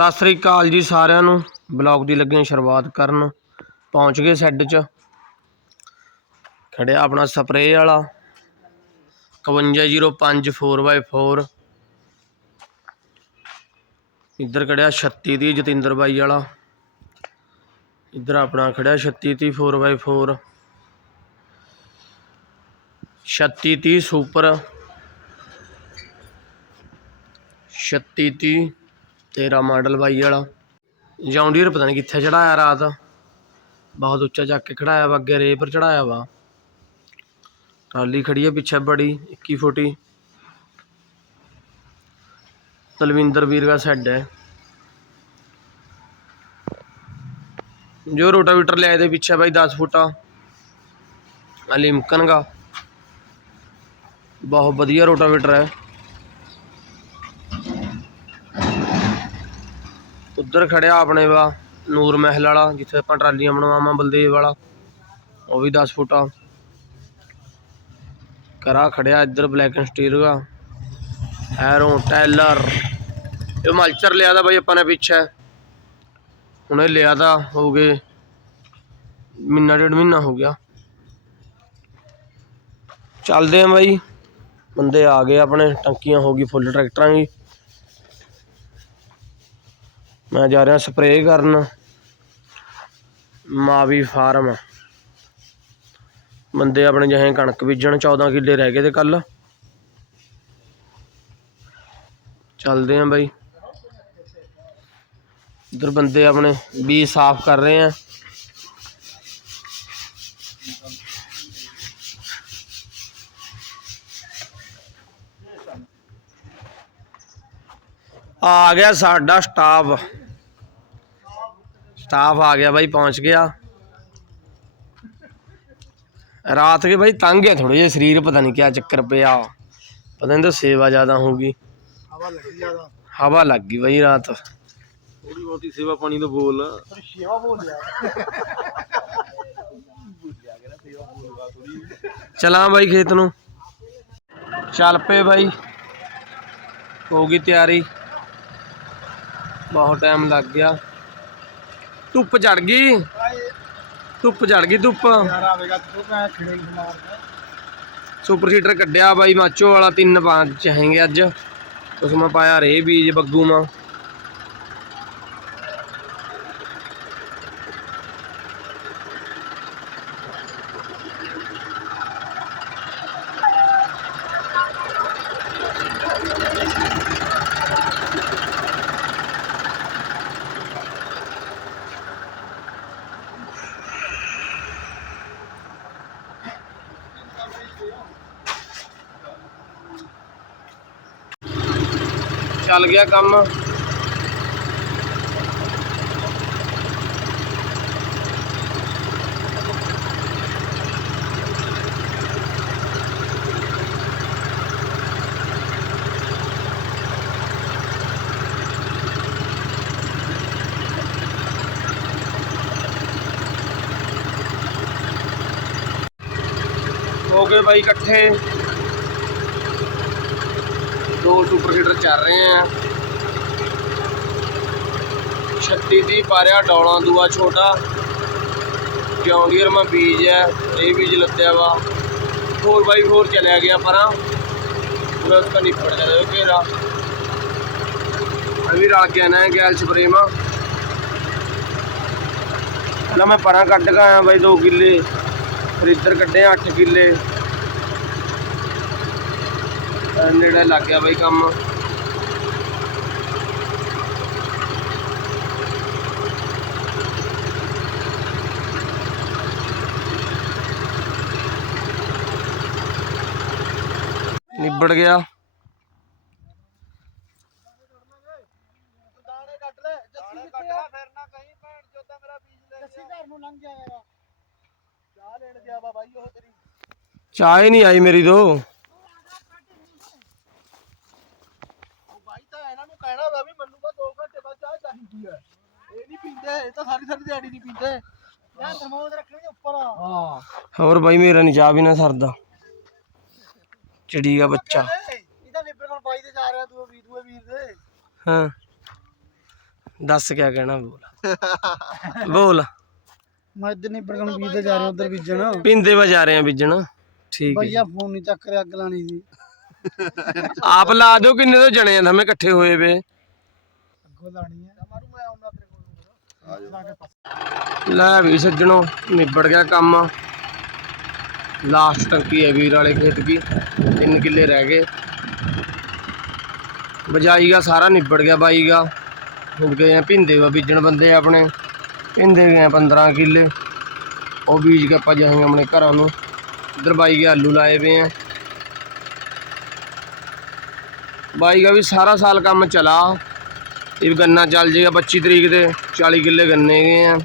ਸਤਿ ਸ੍ਰੀ ਅਕਾਲ ਜੀ ਸਾਰਿਆਂ ਨੂੰ। ਬਲੌਗ ਦੀ ਲੱਗੀਆਂ ਸ਼ੁਰੂਆਤ ਕਰਨ। ਪਹੁੰਚ ਗਏ ਸੈੱਡ 'ਚ। ਖੜਿਆ ਆਪਣਾ ਸਪਰੇਅ ਵਾਲਾ। 5105 4x4 ਇੱਧਰ ਖੜਿਆ 36 ਦੀ ਜਤਿੰਦਰ ਬਾਈ ਵਾਲਾ। ਇੱਧਰ ਆਪਣਾ ਖੜਿਆ 36 ਦੀ 4x4 36 ਦੀ ਸੁਪਰ। 36 ਦੀ 13 ਮਾਡਲ ਬਾਈ ਵਾਲਾ। ਜੌਂਡੀਅਰ ਪਤਾ ਨਹੀਂ ਕਿੱਥੇ ਚੜਾਇਆ ਰਾਤ। ਬਹੁਤ ਉੱਚਾ ਚੱਕ ਕੇ ਖੜਾਇਆ ਵਾ, ਅੱਗੇ ਰੇ ਪਰ ਚੜਾਇਆ ਵਾ। ਟਰਾਲੀ ਖੜੀ ਹੈ ਪਿੱਛੇ ਬੜੀ 21 ਫੁੱਟੀ। ਤਲਵਿੰਦਰ ਵੀਰ ਦਾ ਸੈੱਡ ਹੈ। ਜੋ ਰੋਟਾਵੀਟਰ ਲਿਆਏ ਦੇ ਪਿੱਛੇ ਬਾਈ 10 ਫੁੱਟਾ। ਅਲੀਮਕਨ ਦਾ। ਬਹੁਤ ਵਧੀਆ ਰੋਟਾਵੀਟਰ ਹੈ। ਉੱਧਰ ਖੜਿਆ ਆਪਣੇ ਵਾ, ਨੂਰ ਮਹਿਲ ਵਾਲਾ, ਜਿੱਥੇ ਆਪਾਂ ਟਰਾਲੀਆਂ ਬਣਵਾਵਾਂ, ਬਲਦੇਵ ਵਾਲਾ। ਉਹ ਵੀ 10 ਫੁੱਟਾ ਕਰਾ ਖੜਿਆ ਇੱਧਰ ਬਲੈਕ ਐਂਡ ਸਟੀਲ ਦਾ ਐਰੋ ਟੈਲਰ ਇਹ ਮਲਚਰ ਲਿਆ ਦਾ ਬਾਈ ਆਪਾਂ ਨੇ ਪਿੱਛੇ। ਹੁਣੇ ਲਿਆ ਦਾ ਹੋ ਗਏ ਮਹੀਨਾ ਡੇਢ ਮਹੀਨਾ ਹੋ ਗਿਆ। ਚੱਲਦੇ ਆ ਬਾਈ। ਬੰਦੇ ਆ ਗਏ ਆਪਣੇ, ਟੰਕੀਆਂ ਹੋ ਗਈ ਫੁੱਲ ਟਰੈਕਟਰਾਂ ਦੀ। ਮੈਂ ਜਾ ਰਿਹਾ ਸਪਰੇਅ ਕਰਨ। ਮਾਵੀ ਫਾਰਮ। ਬੰਦੇ ਆਪਣੇ ਜਿਹੇ ਕਣਕ ਬੀਜਣ 14 ਕਿੱਲੇ ਰਹਿ ਗਏ ਤੇ ਕੱਲ ਚੱਲਦੇ ਆਂ ਬਾਈ। ਇਧਰ ਬੰਦੇ ਆਪਣੇ ਬੀਜ ਸਾਫ਼ ਕਰ ਰਹੇ ਆ। ਆ ਗਿਆ ਸਾਡਾ ਸਟਾਫ। ਸਟਾਫ ਆ ਗਿਆ ਬਾਈ ਪਹੁੰਚ ਗਿਆ। ਰਾਤ ਕੇ ਬਾਈ ਤੰਗ ਹੈ ਥੋੜੇ ਜਿਹਾ ਸਰੀਰ ਪਤਾ ਨਹੀਂ ਕਿਆ ਚੱਕਰ ਪਿਆ। ਪਤਾ ਨਹੀਂ ਤਾਂ ਸੇਵਾ ਜ਼ਿਆਦਾ ਹੋਊਗੀ। ਹਵਾ ਲੱਗੀ ਜ਼ਿਆਦਾ। ਹਵਾ ਲੱਗ ਗਈ ਬਾਈ ਰਾਤ। ਥੋੜੀ ਬਹੁਤੀ ਸੇਵਾ ਪਾਣੀ ਤੋਂ ਬੋਲ। ਸੇਵਾ ਬੋਲ ਲਿਆ ਚਲਾਂ ਬਾਈ ਖੇਤ ਨੂੰ। ਚੱਲ ਪਏ ਬਾਈ। ਹੋ ਗਈ ਤਿਆਰੀ। ਬਹੁਤ ਟਾਈਮ ਲੱਗ ਗਿਆ। ਧੁੱਪ ਚੜ ਗਈ। ਧੁੱਪ ਚੜ ਗਈ ਧੁੱਪ। ਸੁਪਰ ਸੀਟਰ ਕੱਢਿਆ ਬਾਈ, ਮਾਚੋ ਵਾਲਾ ਤਿੰਨ ਪੰਜ ਚਾहेंगे ਅੱਜ। ਉਸ ਮੈਂ ਪਾਇਆ ਰੇ ਬੀਜ ਬੱਗੂ ਮਾਂ। ਚੱਲ ਗਿਆ ਕੰਮ। ਹੋ ਗਏ ਬਾਈ ਇਕੱਠੇ। ਦੋ ਸੁਪਰ ਹੀਟਰ ਚੱਲ ਰਹੇ ਆ। 36 ਦੀ ਪਾਰਿਆ, ਡੌਲਾ ਦੂਆ ਛੋਟਾ। ਜੌਂਡੀਅਰ ਮਾ ਬੀਜ ਹੈ, ਇਹ ਬੀਜ ਲੱਦਿਆ ਵਾ। 4x4 ਚਲਿਆ ਗਿਆ ਪਰਾਂ। ਪੂਰਾ ਉਸਕਾ ਨਿਪਟ ਜਾਵੇ ਘੇਰਾ। ਅਭੀ ਰਾਤ ਕੇ ਆਣਾ ਹੈ ਗੈਲ ਸਪਰੇ ਮਾ। ਮੈਂ ਪਰਾਂ ਕੱਢ ਕੇ ਆਇਆ ਬਾਈ 2 ਕਿੱਲੇ। ਫਰੀਦਰ ਇੱਧਰ ਕੱਢੇ 8 ਕਿੱਲੇ। ਨੇੜੇ ਲੱਗ ਗਿਆ ਬਾਈ ਕੰਮ। ਨਿਬੜ ਗਿਆ। ਦਾਣੇ ਕੱਟ ਲੈ ਜੱਸੀ ਕੱਟ ਲੈ ਫਿਰ ਨਾ ਕਹੀਂ ਭੈਣ ਜੋਦਾ ਮੇਰਾ ਬੀਜ ਲੈ ਜੱਸੀ ਘਰ ਨੂੰ ਲੰਘ ਜਾਏਗਾ ਚਾਹ ਲੈਣ ਗਿਆ ਬਾਈ ਉਹ ਤੇਰੀ ਚਾਹ ਹੀ ਨਹੀਂ ਆਈ ਮੇਰੀ ਤੋਂ ਉਹ ਬਾਈ ਤਾਂ ਇਹਨਾਂ ਨੂੰ ਕਹਿਣਾ ਵਾ ਵੀ ਮੈਨੂੰ ਤਾਂ 2 ਘੰਟੇ ਬਾਅਦ ਚਾਹ ਚਾਹੀਦੀ ਹੈ ਇਹ ਨਹੀਂ ਪੀਂਦੇ ਇਹ ਤਾਂ ਸਾਰੀ ਸਾਰੀ ਦਿਹਾੜੀ ਨਹੀਂ ਪੀਂਦੇ। ਯਾਰ ਥਰਮੋਸ ਰੱਖਣੇ ਉੱਪਰ। ਹਾਂ। ਹੋਰ ਬਾਈ ਮੇਰਾ ਨਹੀਂ ਚਾਹ ਵੀ ਨਾ ਸਰਦਾ। ਚਿੜੀ ਦਾ ਬੱਚਾ। ਇਹਦਾ ਨਿਬਰ ਕੋਲ ਬਾਈ ਦੇ ਜਾ ਰਿਹਾ ਤੂੰ ਵੀਰ ਦੂਏ ਵੀਰ ਦੇ। ਹਾਂ। ਦੱਸ ਕਿਆ ਕਹਿਣਾ ਬੋਲ। ਬੋਲ। ਮੈਂ ਇੱਧਰ ਨਹੀਂ ਬਰਗਮ ਬੀਜਦੇ ਜਾ ਰਹੇ ਉਧਰ ਬੀਜਣ। ਪਿੰਦੇ ਵਾ ਜਾ ਰਹੇ ਆ ਬੀਜਣ। ਠੀਕ ਹੈ ਭਈਆ ਫੋਨ ਨਹੀਂ ਚੱਕ ਰਿਹਾ ਅੱਗ ਲਾਣੀ ਸੀ। ਆਪ ਲਾ ਦਿਓ ਕਿੰਨੇ ਤੋਂ ਜਣੇ ਆ ਹਮੇ ਇਕੱਠੇ ਹੋਏ ਵੇ। ਅੱਗੋਂ ਲਾਣੀ ਹੈ। ਮਾਰੂ ਮੈਂ ਆਉਣਾ ਤੇਰੇ ਕੋਲ। ਲੈ ਵੀ ਸੱਜਣੋ ਨਿਬੜ ਗਿਆ ਕੰਮ। ਲਾਸਟ ਟੰਕੀ ਹੈ ਵੀਰ ਵਾਲੇ ਖੇਤ ਦੀ। ਤਿੰਨ ਕਿੱਲੇ ਰਹਿ ਗਏ। ਬਜਾਈ ਦਾ ਸਾਰਾ ਨਿਬੜ ਗਿਆ ਬਾਈ ਦਾ। ਹੁਣ ਗਏ ਆ ਭਿੰਦੇ ਵਾ ਬੀਜਣ ਬੰਦੇ ਆਪਣੇ। ਭਿੰਦੇ ਗਏ ਆ 15 ਕਿੱਲੇ। ਉਹ ਬੀਜ ਕੇ ਆਪਾਂ ਜਾਵਾਂਗੇ ਆਪਣੇ ਘਰਾਂ ਨੂੰ। ਇਧਰ ਬਾਈ ਕੇ ਆਲੂ ਲਾਏ ਵੇ ਆ। ਬਾਈ ਦਾ ਵੀ ਸਾਰਾ ਸਾਲ ਕੰਮ ਚਲਾ। ਇਹ ਗੰਨਾ ਚੱਲ ਜਾਏਗਾ 25 ਤਰੀਕ ਦੇ 40 ਕਿੱਲੇ ਗੰਨੇ ਗਏ ਆ।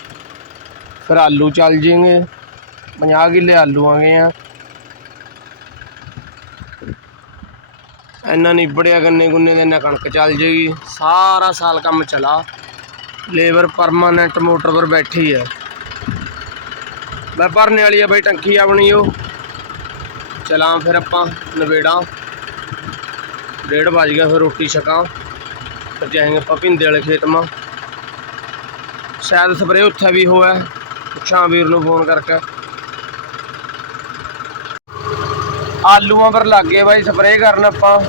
ਫਿਰ ਆਲੂ ਚੱਲ ਜਾਏਗੇ 50 ਕਿੱਲੇ ਆਲੂ ਆ ਗਏ ਆ। ਇੰਨਾ ਨਿਬੜਿਆ ਗੰਨੇ ਗੁੰਨੇ ਦੇ, ਇੰਨਾ ਕਣਕ ਚੱਲ ਜਾਏਗੀ ਸਾਰਾ ਸਾਲ ਕੰਮ ਚਲਾ। ਲੇਬਰ ਪਰਮਾਨੈਂਟ ਮੋਟਰ ਪਰ ਬੈਠੀ ਹੈ ਮੈਂ ਭਰਨੇ ਵਾਲੀ ਆ ਬਈ, ਟੰਕੀ ਆਪਣੀ ਉਹ। ਚਲਾਂ ਫਿਰ ਆਪਾਂ ਨਵੇੜਾ। ਡੇਢ ਵੱਜ ਗਿਆ ਫਿਰ ਰੋਟੀ ਛਕਾਂ। ਫਿਰ ਜਾਏਂਗੇ ਆਪਾਂ ਭਿੰਦੇ ਵਾਲੇ ਖੇਤ ਮਾ। ਸ਼ਾਇਦ ਸਪਰੇ ਉੱਥੇ ਵੀ ਹੋਇਆ, ਪੁੱਛਾਂ ਵੀਰ ਨੂੰ ਫੋਨ ਕਰਕੇ। ਆਲੂਆਂ ਪਰ ਲੱਗ ਗਏ ਬਾਈ ਸਪਰੇਅ ਕਰਨ ਆਪਾਂ।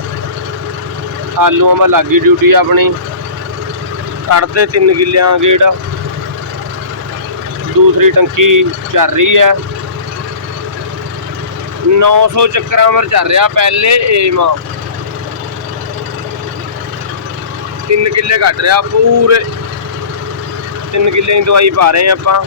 ਆਲੂਆਂ 'ਮਾ ਲੱਗੀ ਡਿਊਟੀ ਆਪਣੀ। ਕੱਢਦੇ 3 ਕਿੱਲਿਆਂ ਗੇੜ। ਦੂਸਰੀ ਟੰਕੀ ਚੱਲ ਰਹੀ ਹੈ। 900 ਚੱਕਰਾਂ ਪਰ ਚੱਲ ਰਿਹਾ ਪਹਿਲੇ ਏਮ ਆ ਤਿੰਨ ਕਿੱਲੇ ਕੱਢ ਰਿਹਾ, ਪੂਰੇ ਤਿੰਨ ਕਿੱਲੇ ਦੀ ਦਵਾਈ ਪਾ ਰਹੇ ਆਪਾਂ।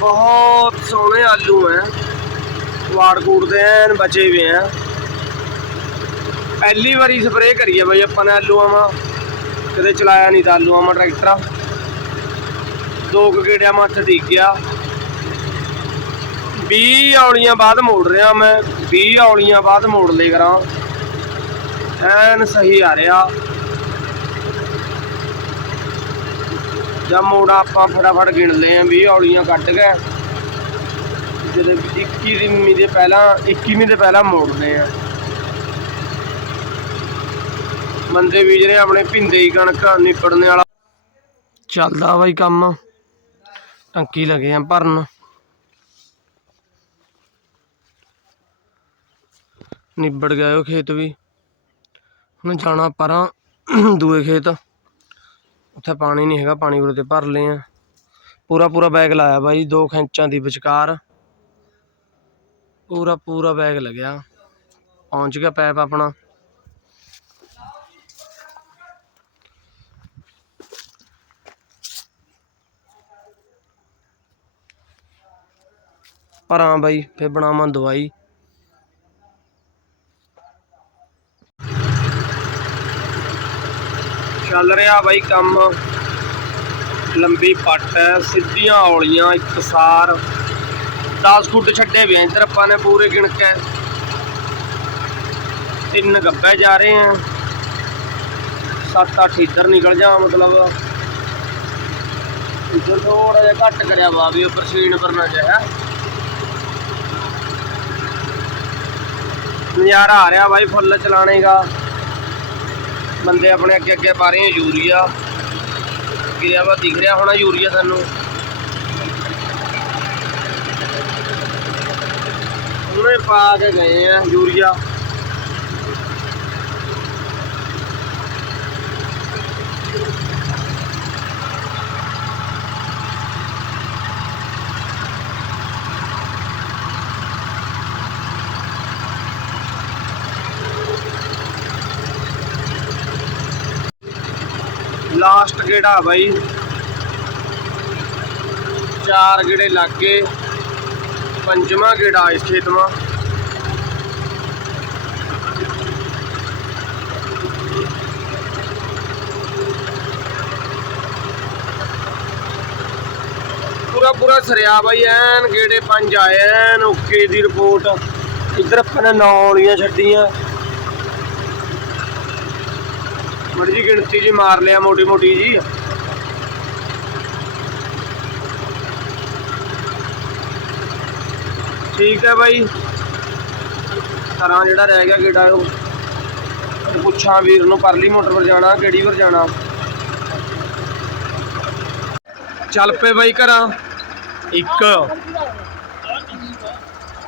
ਬਹੁਤ ਸੋਹਣੇ ਆਲੂ ਹੈ। ਵਾੜ ਕੂੜ ਦੇ ਐਨ ਬਚੇ ਹੋਏ ਆ। ਪਹਿਲੀ ਵਾਰੀ ਸਪਰੇਅ ਕਰੀ ਹੈ ਬਈ ਆਪਾਂ ਨੇ ਆਲੂਆਂ ਮਾ ਕਦੇ ਚਲਾਇਆ ਨਹੀਂ ਤਾਂ ਆਲੂਆਂ ਮਾ ਟਰੈਕਟਰ। ਦੋ ਕੁ ਗੇੜਿਆਂ ਮੱਥ ਡਿੱਗ ਗਿਆ। 20 ਔਲੀਆਂ ਬਾਅਦ ਮੋੜ ਰਿਹਾ ਮੈਂ। 20 ਔਲੀਆਂ ਬਾਅਦ ਮੋੜ ਲਈ ਕਰਾਂ। ਐਨ ਸਹੀ ਆ ਰਿਹਾ। ਜਾਂ ਮੋੜਾ ਆਪਾਂ ਫਟਾਫਟ ਗਿਣ ਲਏ ਆ 20 ਔਲੀਆਂ ਕੱਢ ਕੇ ਜਦੋਂ 21 ਦੀ ਮੀ ਦੇ ਪਹਿਲਾਂ 21ਵੀਂ ਦੇ ਪਹਿਲਾਂ ਮੋੜਦੇ ਆ। ਬੰਦੇ ਬੀਜ ਰਹੇ ਆਪਣੇ ਭਿੰਦੇ ਹੀ ਕਣਕ ਨਿਪੜਨੇ ਵਾਲਾ। ਚੱਲਦਾ ਬਾਈ ਕੰਮ। ਟੰਕੀ ਲੱਗੇ ਆ ਭਰਨ। ਨਿਬੜ ਗਿਆ ਉਹ ਖੇਤ ਵੀ। ਹੁਣ ਜਾਣਾ ਪਰਾਂ ਦੂਏ ਖੇਤ। ਉੱਥੇ ਪਾਣੀ ਨਹੀਂ ਹੈਗਾ, ਪਾਣੀ ਉਰੇ ਤੇ ਭਰ ਲਏ ਆ। ਪੂਰਾ ਪੂਰਾ ਬੈਗ ਲਾਇਆ ਬਾਈ, ਦੋ ਖੈਂਚਾਂ ਦੀ ਵਿਚਕਾਰ। ਪੂਰਾ ਪੂਰਾ ਬੈਗ ਲੱਗਿਆ। ਪਹੁੰਚ ਗਿਆ ਪੈਪ ਆਪਣਾ। ਭਰਾਂ ਬਾਈ, ਫੇਰ ਬਣਾਵਾਂ ਦਵਾਈ। ਚੱਲ ਰਿਹਾ ਬਾਈ ਕੰਮ। ਲੰਬੀ ਪੱਟ ਹੈ, ਸਿੱਧੀਆਂ ਔਲੀਆਂ ਇਕਸਾਰ 10 ਫੁੱਟ ਛੱਡੇ ਵੇ ਇੱਧਰ, ਆਪਾਂ ਨੇ ਪੂਰੇ ਗਿਣ ਕੇ ਤਿੰਨ ਗੱਬੇ ਜਾ ਰਹੇ ਆ। ਸੱਤ, ਅੱਠ ਇੱਧਰ ਨਿਕਲ ਜਾ, ਮਤਲਬ। ਇੱਧਰ ਥੋੜਾ ਜਿਹਾ ਘੱਟ ਕਰਿਆ ਵਾ ਵੀ ਉੱਪਰ ਸੀਨ ਪਰ ਨਾ ਜਾਇਆ ਨਜ਼ਾਰਾ ਆ ਰਿਹਾ ਬਾਈ, ਫੁੱਲ ਚਲਾਣੇ ਦਾ ਬੰਦੇ ਆਪਣੇ ਅੱਗੇ ਅੱਗੇ ਪਾ ਰਹੇ ਯੂਰੀਆ। ਕਿਰਿਆ ਵਾ ਦਿਖ ਰਿਹਾ ਹੋਣਾ ਯੂਰੀਆ ਸਾਨੂੰ। ਉਹਨੇ ਪਾ ਕੇ ਗਏ ਆ ਯੂਰੀਆ। ਲਾਸਟ ਗੇੜਾ ਬਾਈ। ਚਾਰ ਗੇੜੇ ਲੱਗ ਗਏ। ਪੰਜਵਾਂ ਗੇੜਾ ਇਸ ਖੇਤ ਪੂਰਾ ਪੂਰਾ ਸਰਿਆ ਬਾਈ, ਐਨ ਗੇੜੇ ਪੰਜ ਆਏ, ਐਨ ਓਕੇ ਦੀ ਰਿਪੋਰਟ। ਇੱਧਰ ਆਪਾਂ ਨੇ ਨੌ ਔਲੀਆਂ ਛੱਡੀਆਂ। ਥੋੜੀ ਜੀ ਗਿਣਤੀ ਜੀ ਮਾਰ ਲਿਆ, ਮੋਟੀ ਮੋਟੀ ਜੀ। ਠੀਕ ਹੈ ਬਾਈ। ਤਰਾਂ ਜਿਹੜਾ ਰਹਿ ਗਿਆ ਗੇੜਾ, ਉਹ ਪੁੱਛਾਂ ਵੀਰ ਨੂੰ, ਪਰਲੀ ਮੋਟਰ ਪਰ ਜਾਣਾ, ਕਿਹੜੀ ਪਰ ਜਾਣਾ। ਚੱਲ ਪਏ ਬਾਈ ਘਰਾਂ। ਇੱਕ,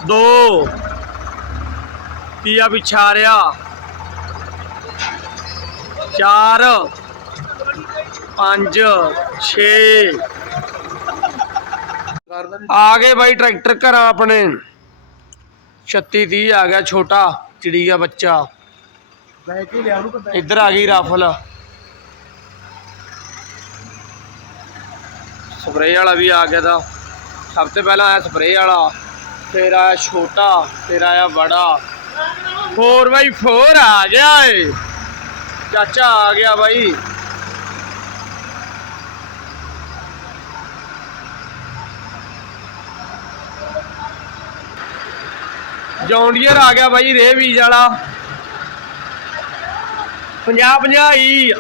ਦੋ। ਪੀਆ ਵਿਛਾਰਿਆ ਚਾਰ ਪੰਜ ਛੇ ਕਰਦਾ ਨਹੀਂ ਆ ਗਏ ਬਾਈ ਟਰੈਕਟਰ ਘਰਾਂ ਆਪਣੇ 36 30 ਆ ਗਿਆ ਛੋਟਾ ਚਿੜੀ ਗਿਆ ਬੱਚਾ ਬੈ ਕੇ ਲਿਆ ਉਹਨੂੰ ਪਤਾ ਇੱਧਰ ਆ ਗਈ ਰਾਫਲ ਸਪਰੇਅ ਵਾਲਾ ਵੀ ਆ ਗਿਆ ਦਾ ਸਭ ਤੋਂ ਪਹਿਲਾਂ ਆਇਆ ਸਪਰੇਅ ਵਾਲਾ ਫਿਰ ਆਇਆ ਛੋਟਾ ਫਿਰ ਆਇਆ ਚਾਚਾ ਆ ਗਿਆ ਬਾਈ। ਜੌਂਡੀਅਰ ਆ ਗਿਆ ਬਾਈ ਰੇ ਬੀਜ ਵਾਲਾ। 50 50 ਹੀ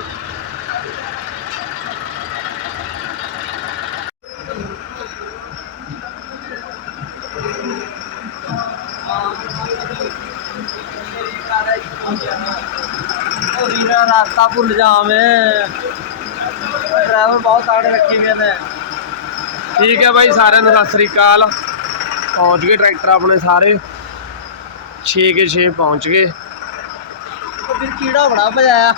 ਰਾਸਤਾ ਭੁੱਲ ਜਾਵੇਂ। ਡਰਾਈਵਰ ਬਹੁਤ ਆੜੇ ਰੱਖੇ ਗਏ ਨੇ। ਠੀਕ ਹੈ ਬਾਈ ਸਾਰਿਆਂ ਨੂੰ ਸਤਿ ਸ੍ਰੀ ਅਕਾਲ। ਪਹੁੰਚ ਗਏ ਟਰੈਕਟਰ ਆਪਣੇ ਸਾਰੇ। 6 ਕੇ 6 ਪਹੁੰਚ ਗਏ। ਉਹ ਫਿਰ ਕੀੜਾ ਬੜਾ ਭਜਾਇਆ।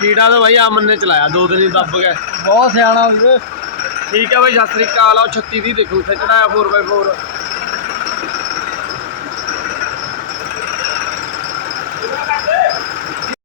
ਕੀੜਾ ਤਾਂ ਬਾਈ ਅਮਨ ਨੇ ਚਲਾਇਆ ਦੋ ਦਿਨ ਹੀ ਦੱਬ ਗਏ। ਬਹੁਤ ਸਿਆਣਾ ਵੀਰੇ। ਠੀਕ ਹੈ ਬਾਈ ਸਤਿ ਸ੍ਰੀ ਅਕਾਲ। ਆਓ 36 ਦੀ ਦੇਖੋ ਇੱਥੇ ਚੜਾਇਆ 4x4